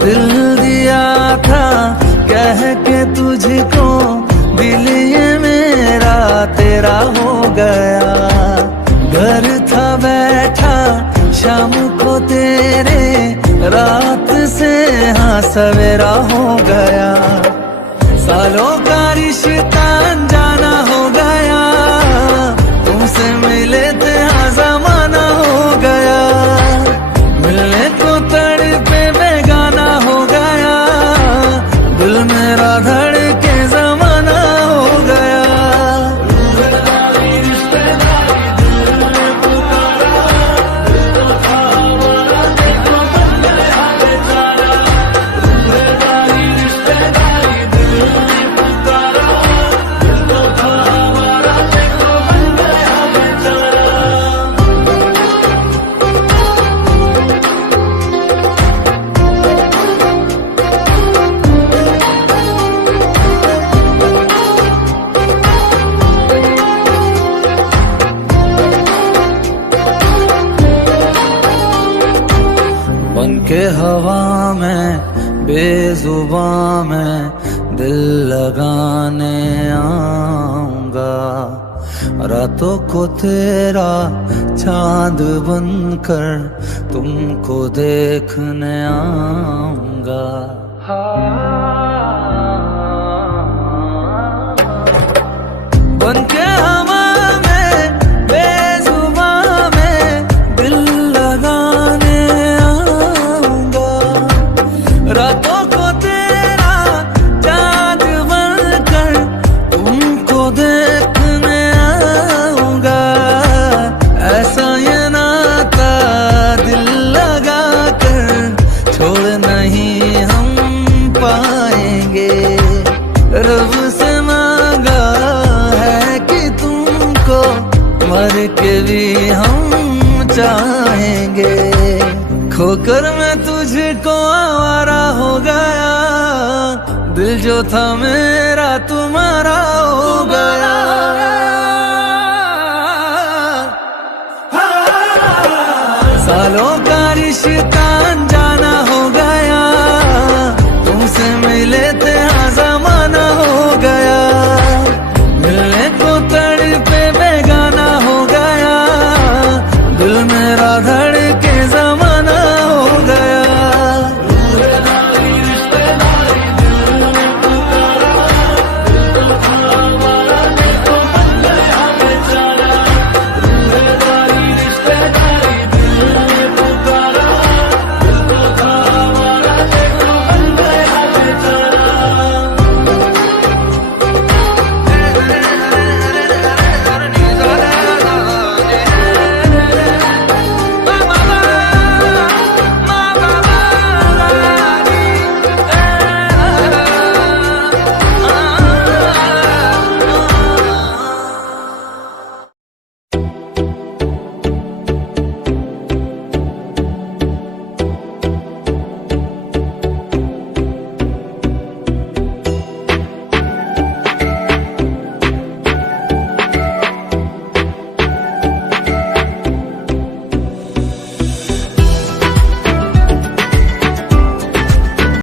दिल दिया था कह के तुझको, दिल ये मेरा तेरा हो गया। घर था बैठा शाम को तेरे, रात से हाँ सवेरा हो गया। सालों का रिश्ता अनजाना हो गया, तुमसे मिले थे हाँ ज़माना हो गया। मिलने को तड़पे बेगाना हो गया, दिल मेरा धड़के ज़माना हो गया। बनके हवा में बेजुबां में दिल लगाने आऊंगा। रातों को तेरा चांद बनकर तुमको देखने आऊंगा। बनके हवा में बेजुबां में दिल लगाने आऊंगा। रातों को तेरा चांद बनकर तुमको देखने आऊंगा। ऐसा ये नाता दिल लगा कर छोड़ नहीं हम पाएंगे। रब से मांगा है कि तुमको मर के भी हम चाहेंगे। खोकर मैं तुझको आवारा हो गया, दिल जो था मेरा तुम्हारा हो गया। सालों का रिश्ता